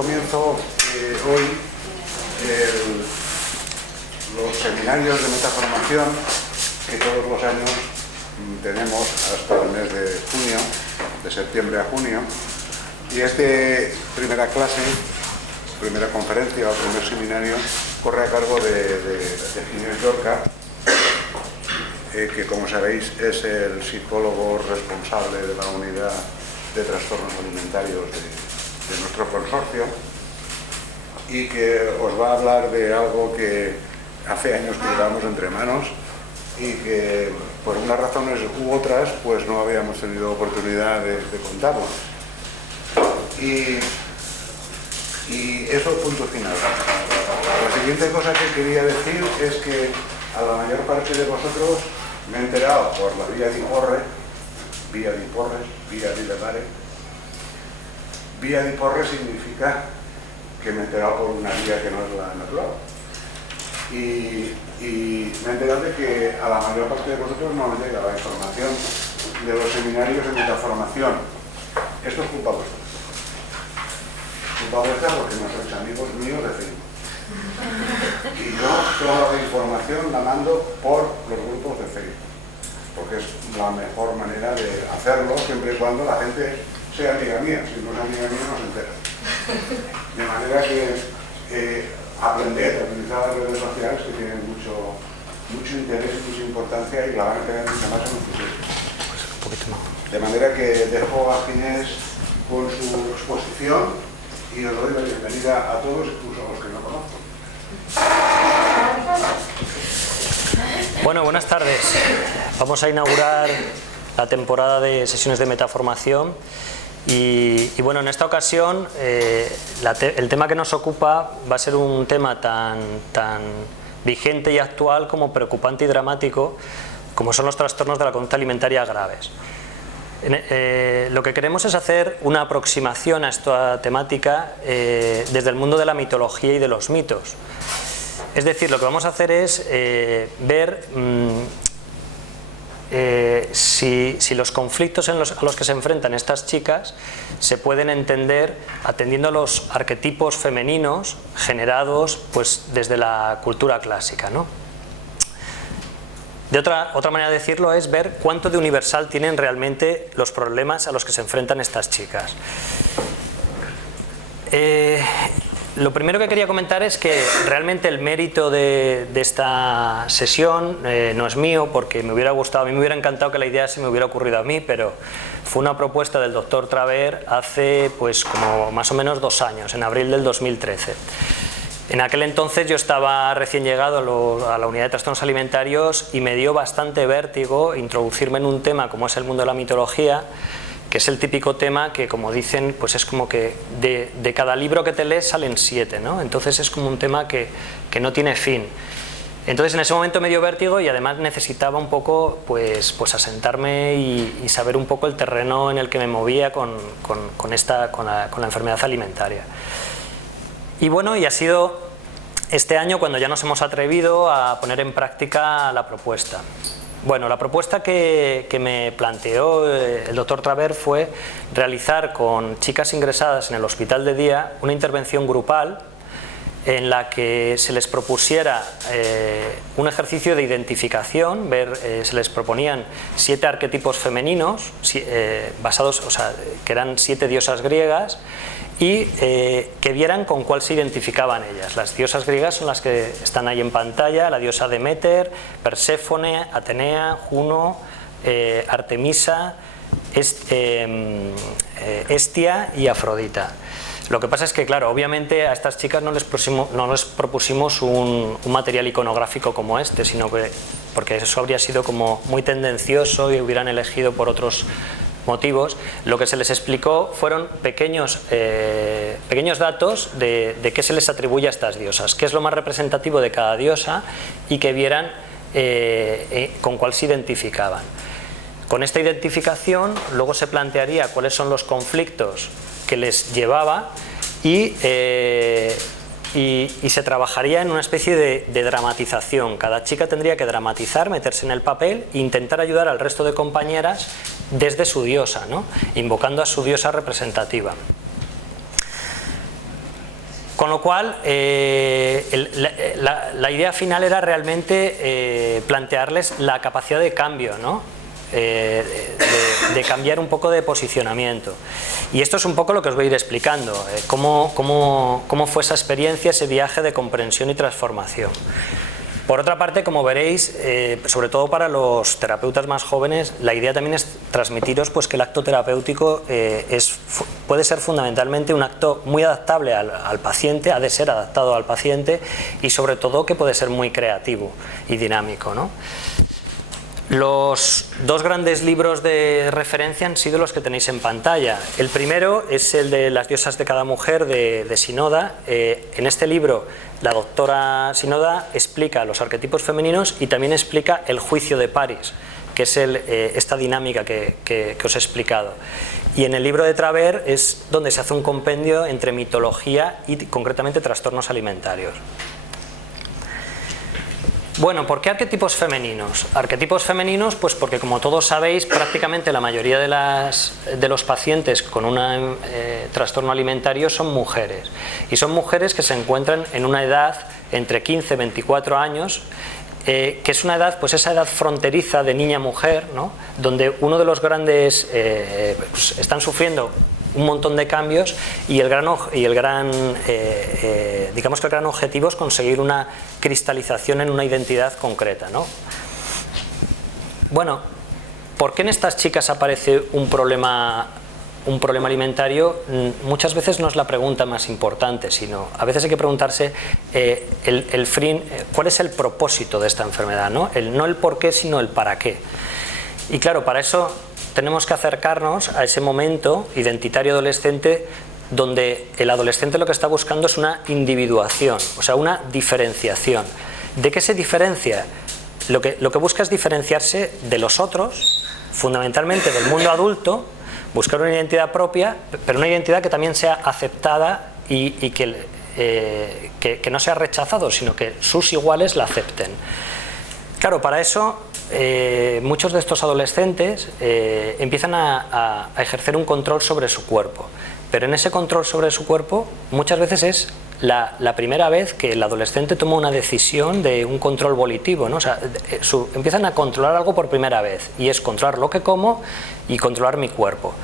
comienzo hoy los seminarios de metaformación que todos los años tenemos hasta el mes de junio, de septiembre a junio, y primera clase, primera conferencia o primer seminario corre a cargo de Ginés Llorca, que como sabéis es el psicólogo responsable de la unidad de trastornos alimentarios de nuestro consorcio, y que os va a hablar de algo que hace años que llevamos entre manos y que por unas razones u otras pues no habíamos tenido oportunidad de contarlo. Y eso, punto final. La siguiente cosa que quería decir es que a la mayor parte de vosotros me he enterado por la vía di Porres, vía di Levare. Vía di Porres significa que me he enterado por una vía que no es la natural. Y me he enterado de que a la mayor parte de vosotros no os llega la información de los seminarios de metaformación. Esto es culpa vuestra. Culpa vuestra porque no sois amigos míos de Facebook. Y yo toda la información la mando por los grupos de Facebook, porque es la mejor manera de hacerlo, siempre y cuando la gente sea amiga mía. Si no es amiga mía no se entera. De manera que aprender a utilizar las redes sociales, que tienen mucho interés y mucha importancia, y la van a tener mucho más en el futuro. De manera que dejo a Ginés con su exposición y os doy la bienvenida a todos, incluso a los que no conozco. Bueno, buenas tardes. Vamos a inaugurar la temporada de sesiones de metaformación y bueno, en esta ocasión el tema que nos ocupa va a ser un tema tan vigente y actual como preocupante y dramático como son los trastornos de la conducta alimentaria graves. Lo que queremos es hacer una aproximación a esta temática desde el mundo de la mitología y de los mitos. Es decir, lo que vamos a hacer es ver si los conflictos a los que se enfrentan estas chicas se pueden entender atendiendo a los arquetipos femeninos generados pues, desde la cultura clásica, ¿no? Otra manera de decirlo es ver cuánto de universal tienen realmente los problemas a los que se enfrentan estas chicas. Lo primero que quería comentar es que realmente el mérito de esta sesión no es mío, porque me hubiera gustado, a mí me hubiera encantado que la idea se me hubiera ocurrido a mí, pero fue una propuesta del doctor Traver hace pues como más o menos 2 años, en abril del 2013. En aquel entonces yo estaba recién llegado a la unidad de trastornos alimentarios y me dio bastante vértigo introducirme en un tema como es el mundo de la mitología, que es el típico tema que, como dicen, pues es como que de cada libro que te lees salen 7, ¿no? Entonces es como un tema que no tiene fin. Entonces en ese momento me dio vértigo y además necesitaba un poco pues asentarme y saber un poco el terreno en el que me movía con la enfermedad alimentaria. Y bueno, y ha sido este año cuando ya nos hemos atrevido a poner en práctica la propuesta. Bueno, la propuesta que me planteó el doctor Traver fue realizar con chicas ingresadas en el hospital de día una intervención grupal en la que se les propusiera un ejercicio de identificación, se les proponían 7 arquetipos femeninos basados, o sea, que eran 7 diosas griegas, y que vieran con cuál se identificaban ellas. Las diosas griegas son las que están ahí en pantalla: la diosa Deméter, Perséfone, Atenea, Juno, Artemisa, Hestia y Afrodita. Lo que pasa es que, claro, obviamente a estas chicas no les propusimos un material iconográfico como este, sino que, porque eso habría sido como muy tendencioso y hubieran elegido por otros motivos. Lo que se les explicó fueron pequeños datos de qué se les atribuye a estas diosas, qué es lo más representativo de cada diosa, y que vieran con cuál se identificaban. Con esta identificación luego se plantearía cuáles son los conflictos que les llevaba y se trabajaría en una especie de dramatización. Cada chica tendría que dramatizar, meterse en el papel e intentar ayudar al resto de compañeras desde su diosa, ¿no? Invocando a su diosa representativa. Con lo cual, la idea final era realmente plantearles la capacidad de cambio, ¿no? De cambiar un poco de posicionamiento. Y esto es un poco lo que os voy a ir explicando, cómo fue esa experiencia, ese viaje de comprensión y transformación. Por otra parte, como veréis, sobre todo para los terapeutas más jóvenes, la idea también es transmitiros pues, que el acto terapéutico puede ser fundamentalmente un acto muy adaptable al paciente, ha de ser adaptado al paciente y sobre todo que puede ser muy creativo y dinámico, ¿no? Los dos grandes libros de referencia han sido los que tenéis en pantalla. El primero es el de Las diosas de cada mujer de Shinoda. En este libro la doctora Shinoda explica los arquetipos femeninos y también explica el juicio de Paris, que es esta dinámica que os he explicado. Y en el libro de Travers es donde se hace un compendio entre mitología y concretamente trastornos alimentarios. Bueno, ¿por qué arquetipos femeninos? Arquetipos femeninos, pues porque como todos sabéis, prácticamente la mayoría de los pacientes con un trastorno alimentario son mujeres. Y son mujeres que se encuentran en una edad entre 15 y 24 años, que es una edad, pues esa edad fronteriza de niña-mujer, ¿no? Donde uno de los grandes, pues están sufriendo un montón de cambios y digamos que el gran objetivo es conseguir una cristalización en una identidad concreta, ¿no? Bueno, ¿por qué en estas chicas aparece un problema alimentario? Muchas veces no es la pregunta más importante, sino a veces hay que preguntarse cuál es el propósito de esta enfermedad, ¿no? No el por qué, sino el para qué. Y claro, para eso tenemos que acercarnos a ese momento identitario adolescente donde el adolescente lo que está buscando es una individuación, o sea, una diferenciación. ¿De qué se diferencia? Lo que busca es diferenciarse de los otros, fundamentalmente del mundo adulto, buscar una identidad propia, pero una identidad que también sea aceptada y que no sea rechazado, sino que sus iguales la acepten. Claro, para eso muchos de estos adolescentes empiezan a ejercer un control sobre su cuerpo, pero en ese control sobre su cuerpo muchas veces es la primera vez que el adolescente toma una decisión de un control volitivo, ¿no? O sea, empiezan a controlar algo por primera vez y es controlar lo que como y controlar mi cuerpo.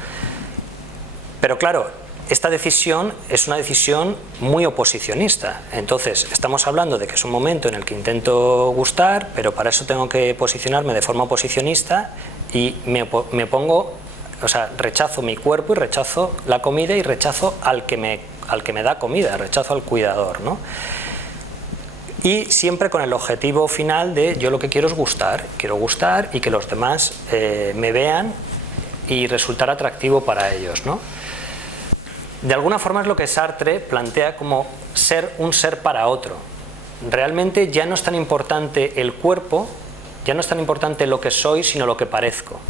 Pero claro, esta decisión es una decisión muy oposicionista. Entonces, estamos hablando de que es un momento en el que intento gustar, pero para eso tengo que posicionarme de forma oposicionista y me opongo, o sea, rechazo mi cuerpo y rechazo la comida y rechazo al que me da comida, rechazo al cuidador, ¿no? Y siempre con el objetivo final de yo lo que quiero gustar y que los demás me vean y resultar atractivo para ellos, ¿no? De alguna forma es lo que Sartre plantea como ser un ser para otro. Realmente ya no es tan importante el cuerpo, ya no es tan importante lo que soy, sino lo que parezco.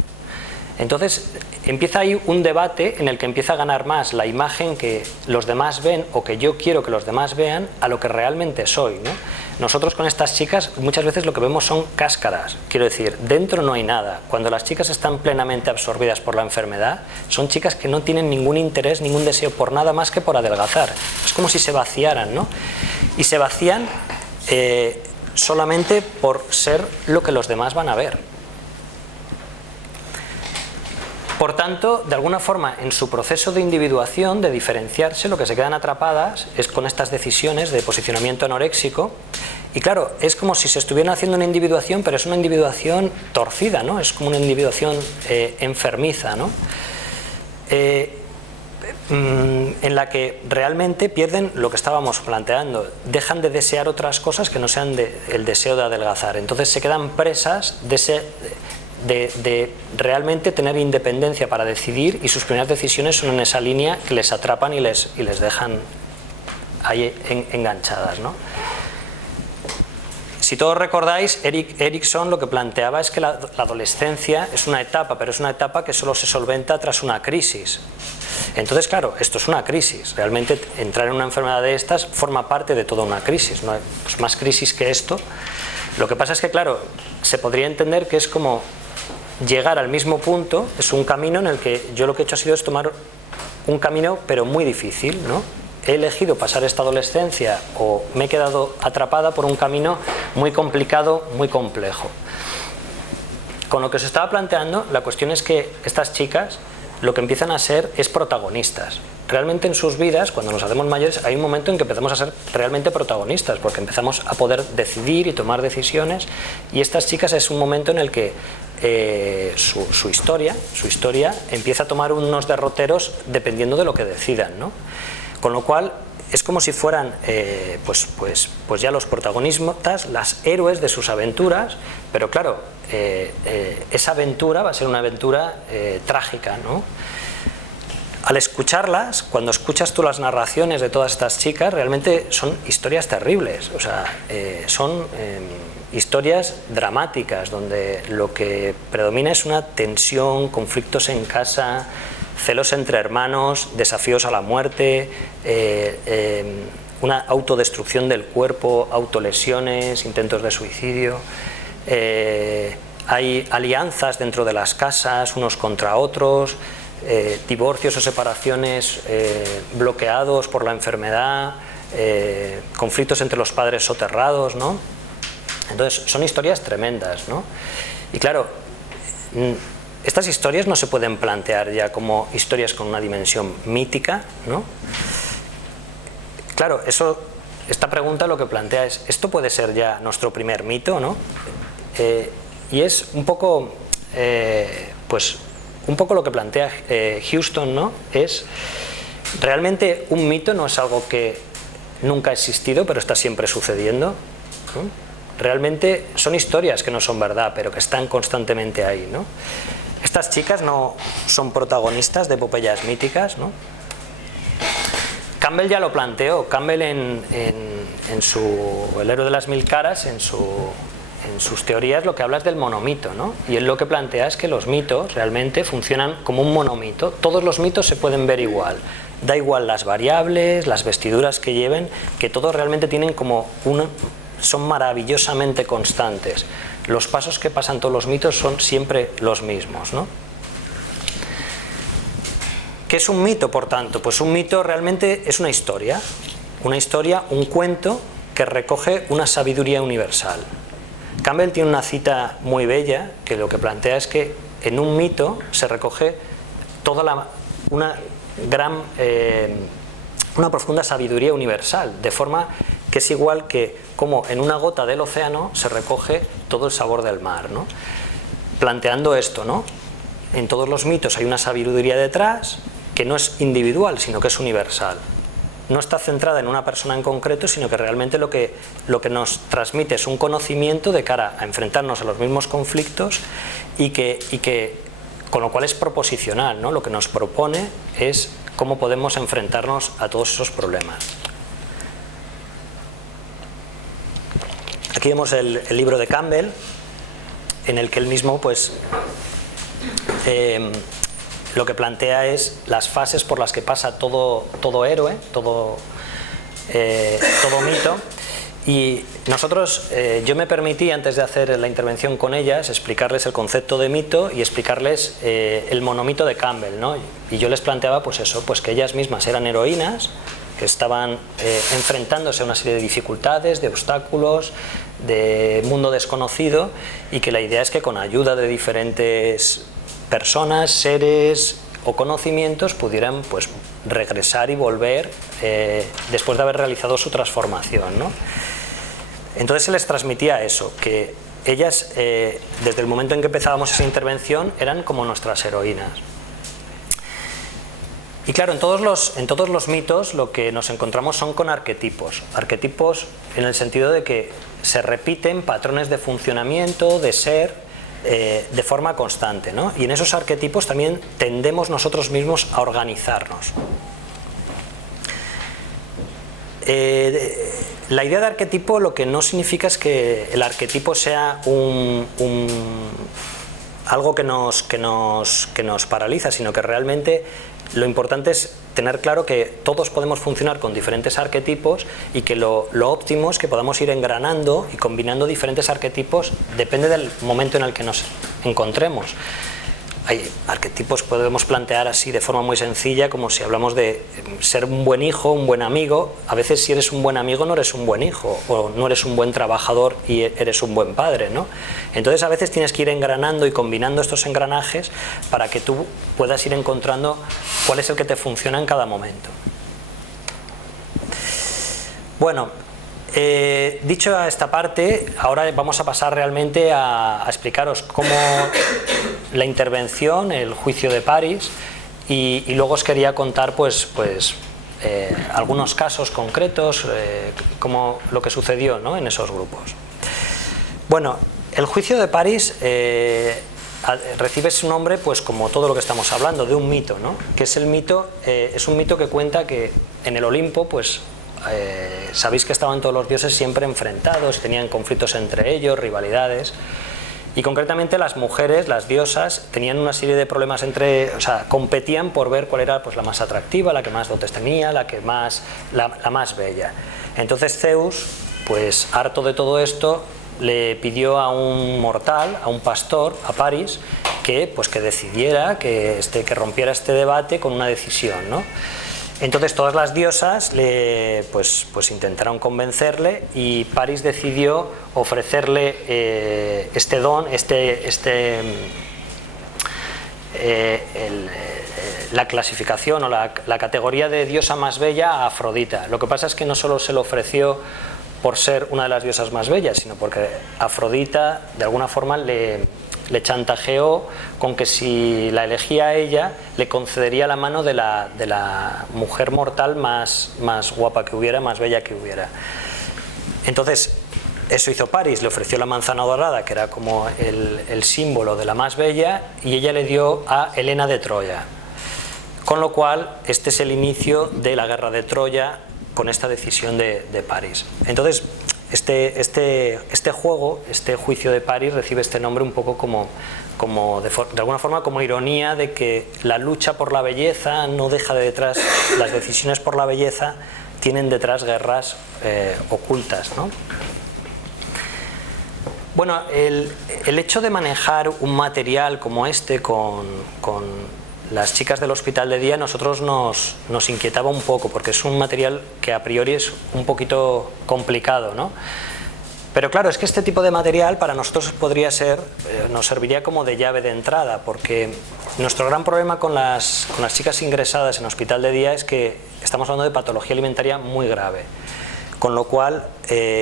Entonces empieza ahí un debate en el que empieza a ganar más la imagen que los demás ven o que yo quiero que los demás vean a lo que realmente soy, ¿no? Nosotros con estas chicas muchas veces lo que vemos son cáscaras, quiero decir, dentro no hay nada. Cuando las chicas están plenamente absorbidas por la enfermedad, son chicas que no tienen ningún interés, ningún deseo por nada más que por adelgazar. Es como si se vaciaran, ¿no? Y se vacían solamente por ser lo que los demás van a ver. Por tanto, de alguna forma, en su proceso de individuación, de diferenciarse, lo que se quedan atrapadas es con estas decisiones de posicionamiento anoréxico. Y claro, es como si se estuvieran haciendo una individuación, pero es una individuación torcida, ¿no? Es como una individuación enfermiza, ¿no? En la que realmente pierden lo que estábamos planteando, dejan de desear otras cosas que no sean el deseo de adelgazar. Entonces se quedan presas de realmente tener independencia para decidir y sus primeras decisiones son en esa línea que les atrapan y les dejan ahí enganchadas, ¿no? Si todos recordáis, Erikson lo que planteaba es que la adolescencia es una etapa, pero es una etapa que solo se solventa tras una crisis. Entonces, claro, esto es una crisis. Realmente entrar en una enfermedad de estas forma parte de toda una crisis, no hay más crisis que esto. Lo que pasa es que, claro, se podría entender que es como llegar al mismo punto, es un camino en el que yo lo que he hecho ha sido tomar un camino pero muy difícil, ¿no? he elegido pasar esta adolescencia o me he quedado atrapada por un camino muy complicado, muy complejo. Con lo que os estaba planteando, la cuestión es que estas chicas lo que empiezan a ser es protagonistas. Realmente en sus vidas, cuando nos hacemos mayores, hay un momento en que empezamos a ser realmente protagonistas, porque empezamos a poder decidir y tomar decisiones, y estas chicas es un momento en el que su historia empieza a tomar unos derroteros dependiendo de lo que decidan, ¿no? Con lo cual es como si fueran pues ya los protagonistas, las héroes de sus aventuras, pero claro, esa aventura va a ser una aventura trágica, ¿no? Al escucharlas, cuando escuchas tú las narraciones de todas estas chicas, realmente son historias terribles, o sea, son historias dramáticas, donde lo que predomina es una tensión, conflictos en casa, celos entre hermanos, desafíos a la muerte, una autodestrucción del cuerpo, autolesiones, intentos de suicidio. Hay alianzas dentro de las casas, unos contra otros, divorcios o separaciones bloqueados por la enfermedad, conflictos entre los padres soterrados, ¿no? Entonces son historias tremendas, ¿no? Y claro, estas historias no se pueden plantear ya como historias con una dimensión mítica, ¿no? Claro, esta pregunta lo que plantea es, ¿esto puede ser ya nuestro primer mito, ¿no? Y es un poco, un poco lo que plantea Huston, ¿no? Es, realmente un mito no es algo que nunca ha existido, pero está siempre sucediendo, ¿no? Realmente son historias que no son verdad, pero que están constantemente ahí, ¿no? Estas chicas no son protagonistas de epopeyas míticas, ¿no? Campbell ya lo planteó. Campbell en su El héroe de las mil caras, en sus teorías, lo que habla es del monomito, ¿no? Y él lo que plantea es que los mitos realmente funcionan como un monomito. Todos los mitos se pueden ver igual. Da igual las variables, las vestiduras que lleven, que todos realmente tienen como son maravillosamente constantes. Los pasos que pasan todos los mitos son siempre los mismos, ¿no? ¿Qué es un mito, por tanto? Pues un mito realmente es una historia, un cuento que recoge una sabiduría universal. Campbell tiene una cita muy bella que lo que plantea es que en un mito se recoge toda una profunda sabiduría universal, de forma que es igual que como en una gota del océano se recoge todo el sabor del mar, ¿no? Planteando esto, ¿no? En todos los mitos hay una sabiduría detrás que no es individual, sino que es universal. No está centrada en una persona en concreto, sino que realmente lo que nos transmite es un conocimiento de cara a enfrentarnos a los mismos conflictos y que con lo cual es proposicional, ¿no? Lo que nos propone es cómo podemos enfrentarnos a todos esos problemas. Aquí vemos el libro de Campbell, en el que él mismo pues lo que plantea es las fases por las que pasa todo héroe, todo mito. Y nosotros, yo me permití, antes de hacer la intervención con ellas, explicarles el concepto de mito y explicarles el monomito de Campbell, ¿no? Y yo les planteaba pues eso, pues que ellas mismas eran heroínas, que estaban enfrentándose a una serie de dificultades, de obstáculos, de mundo desconocido, y que la idea es que con ayuda de diferentes personas, seres o conocimientos pudieran pues regresar y volver después de haber realizado su transformación, ¿no? Entonces se les transmitía eso, que ellas desde el momento en que empezábamos esa intervención eran como nuestras heroínas. Y claro, en todos los mitos lo que nos encontramos son con arquetipos en el sentido de que se repiten patrones de funcionamiento, de ser, de forma constante, ¿no? Y en esos arquetipos también tendemos nosotros mismos a organizarnos. La idea de arquetipo lo que no significa es que el arquetipo sea algo que nos paraliza, sino que realmente lo importante es tener claro que todos podemos funcionar con diferentes arquetipos y que lo óptimo es que podamos ir engranando y combinando diferentes arquetipos, depende del momento en el que nos encontremos. hay arquetipos que podemos plantear así de forma muy sencilla, como si hablamos de ser un buen hijo, un buen amigo. A veces si eres un buen amigo no eres un buen hijo, o no eres un buen trabajador y eres un buen padre, ¿no? Entonces a veces tienes que ir engranando y combinando estos engranajes para que tú puedas ir encontrando cuál es el que te funciona en cada momento. Bueno, dicho esta parte, ahora vamos a pasar realmente a explicaros cómo la intervención, el juicio de Paris, y luego os quería contar algunos casos concretos, como lo que sucedió, ¿no?, en esos grupos. Bueno, el juicio de Paris recibe su nombre, pues como todo lo que estamos hablando, de un mito, ¿no?, que es el mito, es un mito que cuenta que en el Olimpo, pues sabéis que estaban todos los dioses siempre enfrentados, tenían conflictos entre ellos, rivalidades, y concretamente las mujeres, las diosas, tenían una serie de problemas competían por ver cuál era, pues, la más atractiva, la que más dotes tenía, la más bella. Entonces Zeus, pues harto de todo esto, le pidió a un mortal, a un pastor, a Paris, que decidiera, que rompiera este debate con una decisión, ¿no? Entonces todas las diosas pues intentaron convencerle, y Paris decidió ofrecerle este don, la clasificación o la categoría de diosa más bella a Afrodita. Lo que pasa es que no solo se lo ofreció por ser una de las diosas más bellas, sino porque Afrodita de alguna forma le chantajeó con que si la elegía a ella, le concedería la mano de la mujer mortal más guapa que hubiera, más bella que hubiera. Entonces eso hizo Paris, le ofreció la manzana dorada, que era como el símbolo de la más bella, y ella le dio a Helena de Troya, con lo cual este es el inicio de la guerra de Troya, con esta decisión de Paris. Entonces este juego, este juicio de Paris, recibe este nombre un poco de alguna forma como ironía de que la lucha por la belleza no deja de detrás, las decisiones por la belleza tienen detrás guerras ocultas, ¿no? Bueno, el hecho de manejar un material como este con las chicas del hospital de día, nosotros nos inquietaba un poco, porque es un material que a priori es un poquito complicado, ¿no? Pero claro, es que este tipo de material para nosotros podría ser, nos serviría como de llave de entrada, porque nuestro gran problema con las chicas ingresadas en hospital de día es que estamos hablando de patología alimentaria muy grave. Con lo cual,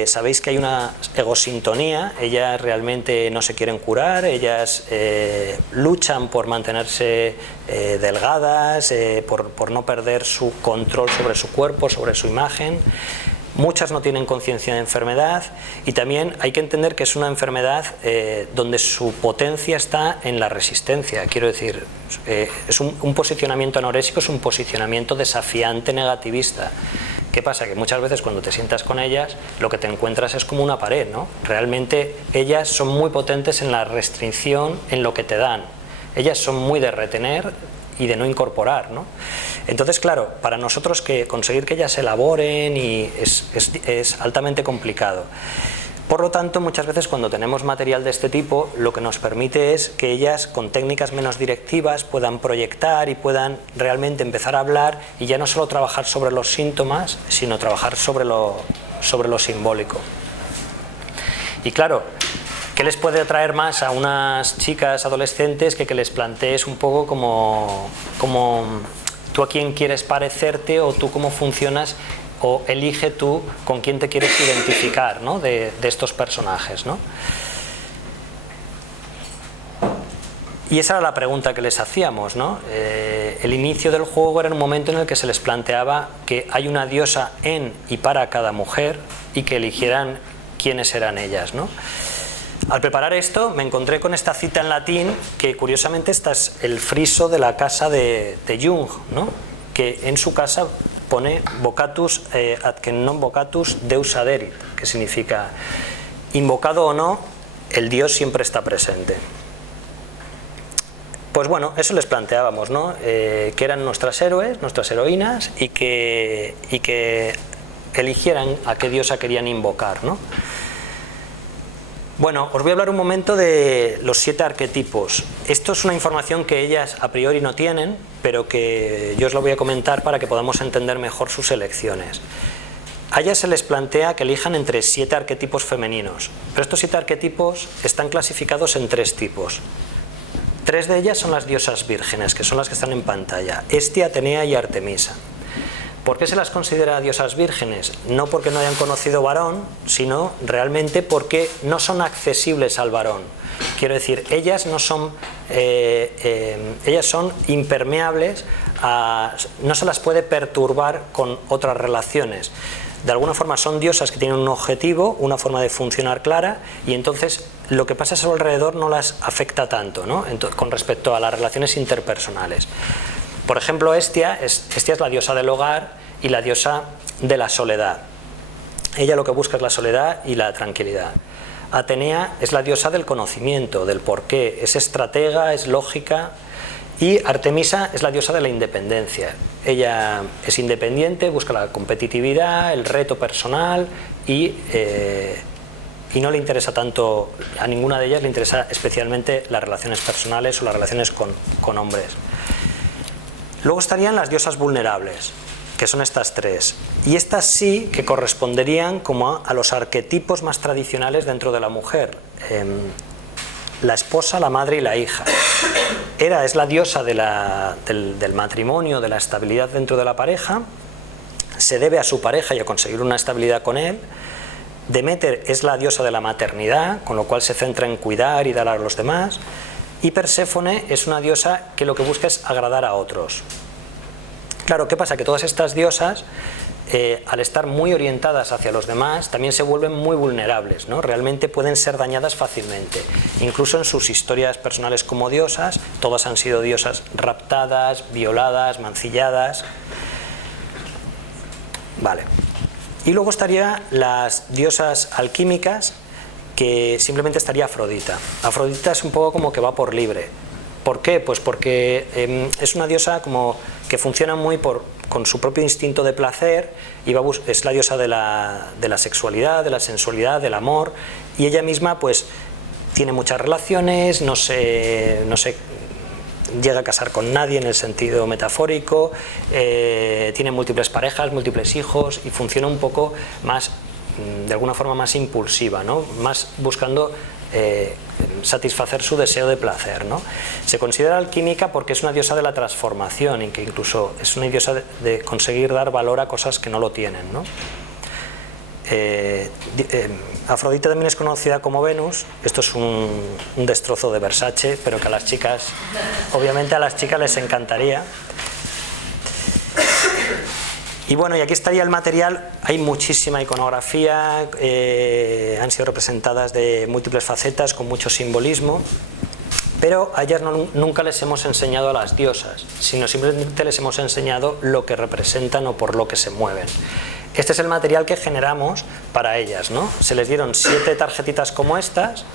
sabéis que hay una egosintonía, ellas realmente no se quieren curar, ellas luchan por mantenerse delgadas, por no perder su control sobre su cuerpo, sobre su imagen. Muchas no tienen conciencia de enfermedad, y también hay que entender que es una enfermedad donde su potencia está en la resistencia. Quiero decir, es un posicionamiento anorésico, es un posicionamiento desafiante, negativista. ¿Qué pasa? Que muchas veces cuando te sientas con ellas, lo que te encuentras es como una pared, ¿no? Realmente ellas son muy potentes en la restricción, en lo que te dan. Ellas son muy de retener y de no incorporar, ¿no? Entonces, claro, para nosotros conseguir que ellas se elaboren es altamente complicado. Por lo tanto, muchas veces cuando tenemos material de este tipo, lo que nos permite es que ellas, con técnicas menos directivas, puedan proyectar y puedan realmente empezar a hablar, y ya no solo trabajar sobre los síntomas, sino trabajar sobre lo simbólico. Y claro, ¿qué les puede atraer más a unas chicas adolescentes que les plantees un poco como tú a quién quieres parecerte, o tú cómo funcionas, o elige tú con quién te quieres identificar, ¿no?, de estos personajes, ¿no? Y esa era la pregunta que les hacíamos, ¿no? El inicio del juego era un momento en el que se les planteaba que hay una diosa en y para cada mujer, y que eligieran quiénes eran ellas, ¿no? Al preparar esto me encontré con esta cita en latín, que curiosamente esta es el friso de la casa de Jung, ¿no?, que en su casa pone vocatus ad que non vocatus deus aderit, que significa invocado o no, el Dios siempre está presente. Pues bueno, eso les planteábamos, ¿no? Que eran nuestras héroes, nuestras heroínas, y que eligieran a qué diosa querían invocar, ¿no? Bueno, os voy a hablar un momento de los 7 arquetipos. Esto es una información que ellas a priori no tienen, pero que yo os lo voy a comentar para que podamos entender mejor sus elecciones. A ellas se les plantea que elijan entre 7 arquetipos femeninos, pero estos 7 arquetipos están clasificados en 3 tipos. 3 de ellas son las diosas vírgenes, que son las que están en pantalla: Hestia, Atenea y Artemisa. ¿Por qué se las considera diosas vírgenes? No porque no hayan conocido varón, sino realmente porque no son accesibles al varón. Quiero decir, ellas no son, ellas son impermeables, no se las puede perturbar con otras relaciones. De alguna forma son diosas que tienen un objetivo, una forma de funcionar clara, y entonces lo que pasa a su alrededor no las afecta tanto, ¿no? Con respecto a las relaciones interpersonales. Por ejemplo, Hestia es la diosa del hogar y la diosa de la soledad. Ella lo que busca es la soledad y la tranquilidad. Atenea es la diosa del conocimiento, del porqué, es estratega, es lógica. Y Artemisa es la diosa de la independencia. Ella es independiente, busca la competitividad, el reto personal y no le interesa tanto, a ninguna de ellas le interesa especialmente las relaciones personales o las relaciones con hombres. Luego estarían las diosas vulnerables, que son estas 3. Y estas sí que corresponderían como a los arquetipos más tradicionales dentro de la mujer. La esposa, la madre y la hija. Hera es la diosa del matrimonio, de la estabilidad dentro de la pareja. Se debe a su pareja y a conseguir una estabilidad con él. Deméter es la diosa de la maternidad, con lo cual se centra en cuidar y dar a los demás. Y Perséfone es una diosa que lo que busca es agradar a otros. Claro, ¿qué pasa? Que todas estas diosas, al estar muy orientadas hacia los demás, también se vuelven muy vulnerables, ¿no? Realmente pueden ser dañadas fácilmente. Incluso en sus historias personales como diosas, todas han sido diosas raptadas, violadas, mancilladas. Vale. Y luego estarían las diosas alquímicas, que simplemente estaría Afrodita. Afrodita es un poco como que va por libre. ¿Por qué? Pues porque es una diosa como que funciona muy con su propio instinto de placer, y es la diosa de la sexualidad, de la sensualidad, del amor, y ella misma pues tiene muchas relaciones, no se llega a casar con nadie en el sentido metafórico, tiene múltiples parejas, múltiples hijos, y funciona un poco más, de alguna forma más impulsiva, ¿no? Más buscando satisfacer su deseo de placer, ¿no? Se considera alquímica porque es una diosa de la transformación y que incluso es una diosa de conseguir dar valor a cosas que no lo tienen, ¿no? Afrodita también es conocida como Venus. Esto es un destrozo de Versace, pero que a las chicas, obviamente a las chicas les encantaría. Y bueno, y aquí estaría el material. Hay muchísima iconografía, han sido representadas de múltiples facetas con mucho simbolismo, pero a ellas nunca les hemos enseñado a las diosas, sino simplemente les hemos enseñado lo que representan o por lo que se mueven. Este es el material que generamos para ellas, ¿no? Se les dieron 7 tarjetitas como estas,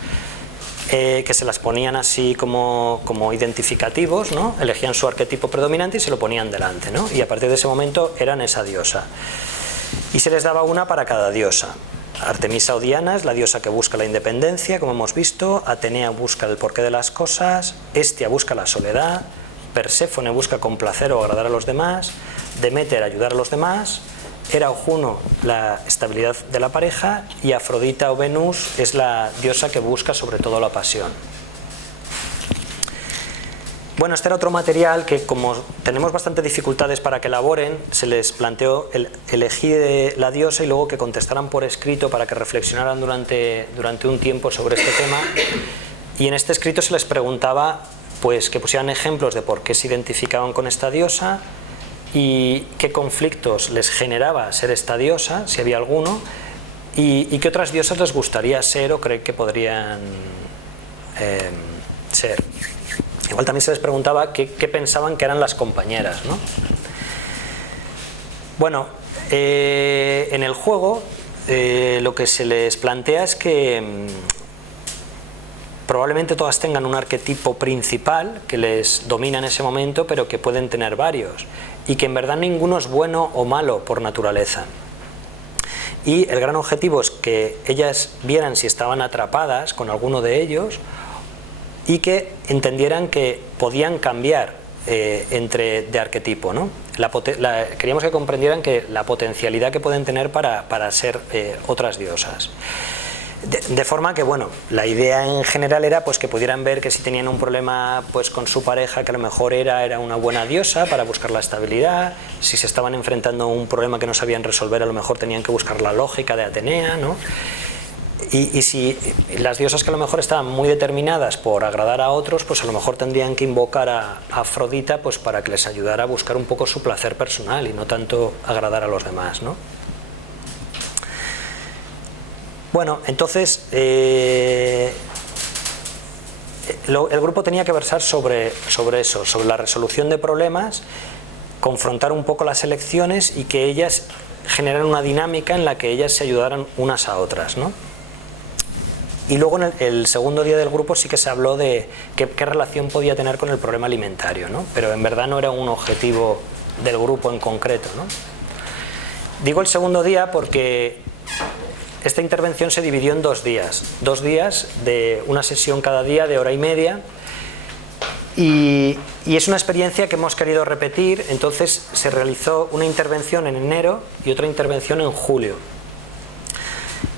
que se las ponían así como identificativos, ¿no? Elegían su arquetipo predominante y se lo ponían delante, ¿no? Y a partir de ese momento eran esa diosa. Y se les daba una para cada diosa. Artemisa o Diana es la diosa que busca la independencia, como hemos visto. Atenea busca el porqué de las cosas. Hestia busca la soledad. Perséfone busca complacer o agradar a los demás. Deméter ayudar a los demás. Hera o Juno la estabilidad de la pareja, y Afrodita o Venus es la diosa que busca sobre todo la pasión. Bueno, este era otro material que, como tenemos bastantes dificultades para que elaboren, se les planteó elegir la diosa y luego que contestaran por escrito para que reflexionaran durante un tiempo sobre este tema. Y en este escrito se les preguntaba pues que pusieran ejemplos de por qué se identificaban con esta diosa y qué conflictos les generaba ser esta diosa, si había alguno, y qué otras diosas les gustaría ser o creen que podrían ser. Igual también se les preguntaba qué pensaban que eran las compañeras, ¿no? Bueno, en el juego lo que se les plantea es que probablemente todas tengan un arquetipo principal que les domina en ese momento, pero que pueden tener varios, y que en verdad ninguno es bueno o malo por naturaleza. y el gran objetivo es que ellas vieran si estaban atrapadas con alguno de ellos y que entendieran que podían cambiar de arquetipo, ¿no? Queríamos que comprendieran que la potencialidad que pueden tener para ser otras diosas. De forma que, bueno, la idea en general era pues que pudieran ver que si tenían un problema pues con su pareja, que a lo mejor era una buena diosa para buscar la estabilidad, si se estaban enfrentando a un problema que no sabían resolver, a lo mejor tenían que buscar la lógica de Atenea, ¿no? Y si las diosas que a lo mejor estaban muy determinadas por agradar a otros, pues a lo mejor tendrían que invocar a Afrodita pues para que les ayudara a buscar un poco su placer personal y no tanto agradar a los demás, ¿no? Bueno, entonces el grupo tenía que versar sobre eso, sobre la resolución de problemas, confrontar un poco las elecciones y que ellas generaran una dinámica en la que ellas se ayudaran unas a otras, ¿no? Y luego en el segundo día del grupo sí que se habló de qué relación podía tener con el problema alimentario, ¿no? Pero en verdad no era un objetivo del grupo en concreto, ¿no? Digo el segundo día porque esta intervención se dividió en 2 días, 2 días de una sesión cada día de hora y media, y es una experiencia que hemos querido repetir. Entonces se realizó una intervención en enero y otra intervención en julio.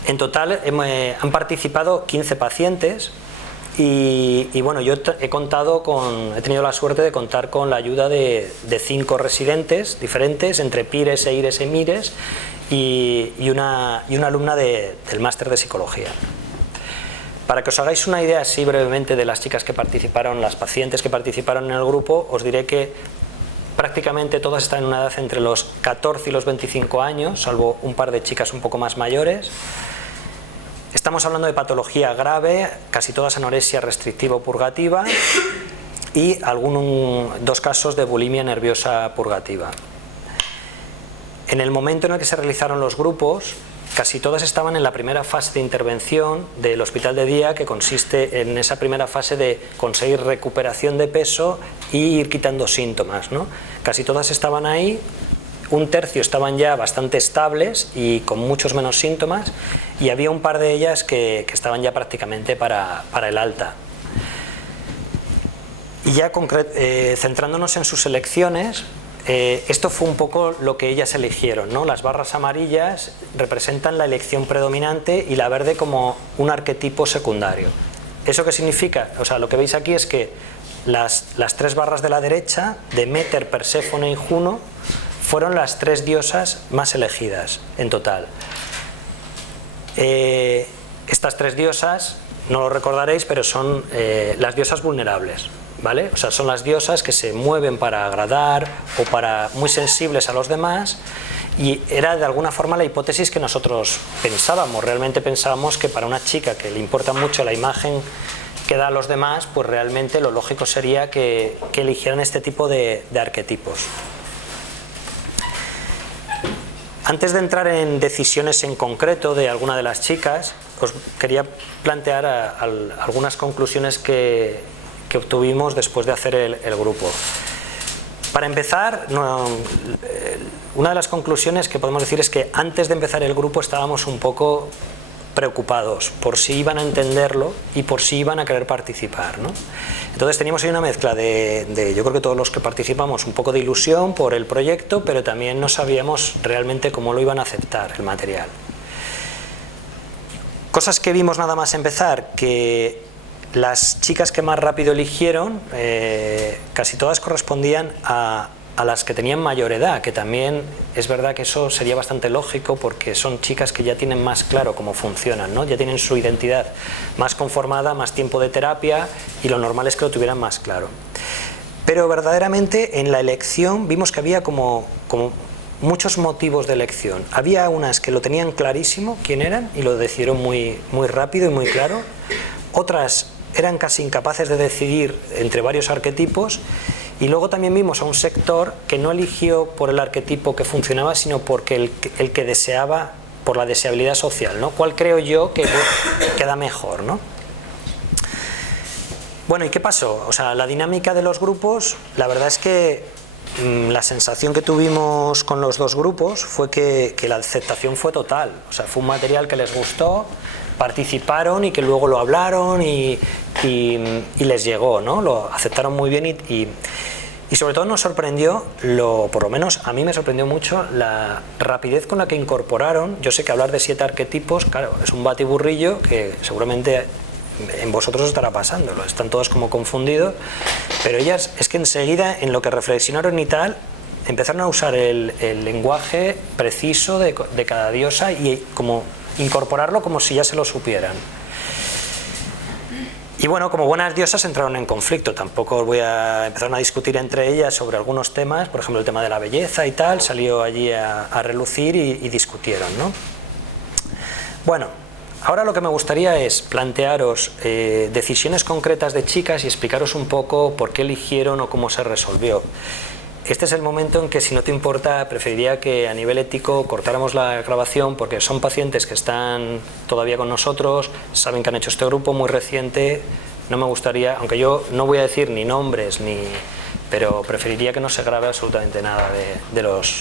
En total han participado 15 pacientes y bueno, yo he tenido la suerte de contar con la ayuda de 5 residentes diferentes, entre Pires, Eires y Mires, y una alumna del máster de psicología. Para que os hagáis una idea así brevemente de las chicas que participaron, las pacientes que participaron en el grupo, os diré que prácticamente todas están en una edad entre los 14 y los 25 años, salvo un par de chicas un poco más mayores. Estamos hablando de patología grave, casi todas anorexia restrictivo-purgativa y 2 casos de bulimia nerviosa purgativa. En el momento en el que se realizaron los grupos, casi todas estaban en la primera fase de intervención del hospital de día, que consiste en esa primera fase de conseguir recuperación de peso y ir quitando síntomas, ¿no? Casi todas estaban ahí, un tercio estaban ya bastante estables y con muchos menos síntomas, y había un par de ellas que estaban ya prácticamente para el alta. Y ya centrándonos en sus elecciones, esto fue un poco lo que ellas eligieron, ¿no? Las barras amarillas representan la elección predominante y la verde como un arquetipo secundario. ¿Eso qué significa? O sea, lo que veis aquí es que las 3 barras de la derecha, Deméter, Perséfone y Juno, fueron las 3 diosas más elegidas en total. Estas 3 diosas, no lo recordaréis, pero son las diosas vulnerables, ¿vale? O sea, son las diosas que se mueven para agradar o para muy sensibles a los demás, y era de alguna forma la hipótesis que nosotros pensábamos. Realmente pensábamos que para una chica que le importa mucho la imagen que da a los demás, pues realmente lo lógico sería que eligieran este tipo de arquetipos. Antes de entrar en decisiones en concreto de alguna de las chicas, os quería plantear algunas conclusiones que obtuvimos después de hacer el grupo. Para empezar, una de las conclusiones que podemos decir es que antes de empezar el grupo estábamos un poco preocupados por si iban a entenderlo y por si iban a querer participar, ¿no? Entonces teníamos ahí una mezcla yo creo que todos los que participamos, un poco de ilusión por el proyecto, pero también no sabíamos realmente cómo lo iban a aceptar el material. Cosas que vimos nada más empezar, que las chicas que más rápido eligieron, casi todas correspondían a las que tenían mayor edad, que también es verdad que eso sería bastante lógico porque son chicas que ya tienen más claro cómo funcionan, ¿no? Ya tienen su identidad más conformada, más tiempo de terapia, y lo normal es que lo tuvieran más claro. Pero verdaderamente en la elección vimos que había como muchos motivos de elección. Había unas que lo tenían clarísimo quién eran y lo decidieron muy rápido y muy claro. Otras eran casi incapaces de decidir entre varios arquetipos. Y luego también vimos a un sector que no eligió por el arquetipo que funcionaba, sino porque el que deseaba, por la deseabilidad social, ¿no? ¿Cuál creo yo que queda mejor, ¿no? Bueno, ¿y qué pasó? O sea, la dinámica de los grupos, la verdad es que la sensación que tuvimos con los dos grupos fue que la aceptación fue total. O sea, fue un material que les gustó, participaron y que luego lo hablaron y les llegó, ¿no? Lo aceptaron muy bien y sobre todo nos sorprendió, por lo menos a mí me sorprendió mucho la rapidez con la que incorporaron. Yo sé que hablar de 7 arquetipos, claro, es un batiburrillo que seguramente en vosotros estará pasándolo, están todos como confundidos, pero ellas es que enseguida en lo que reflexionaron y tal, empezaron a usar el lenguaje preciso de cada diosa y como incorporarlo como si ya se lo supieran. Y bueno, como buenas diosas entraron en conflicto, tampoco empezaron a discutir entre ellas sobre algunos temas, por ejemplo el tema de la belleza y tal, salió allí a relucir y discutieron, ¿no? Bueno, ahora lo que me gustaría es plantearos decisiones concretas de chicas y explicaros un poco por qué eligieron o cómo se resolvió. Este es el momento en que, si no te importa, preferiría que a nivel ético cortáramos la grabación, porque son pacientes que están todavía con nosotros, saben que han hecho este grupo muy reciente. No me gustaría, aunque yo no voy a decir ni nombres, pero preferiría que no se grabe absolutamente nada de los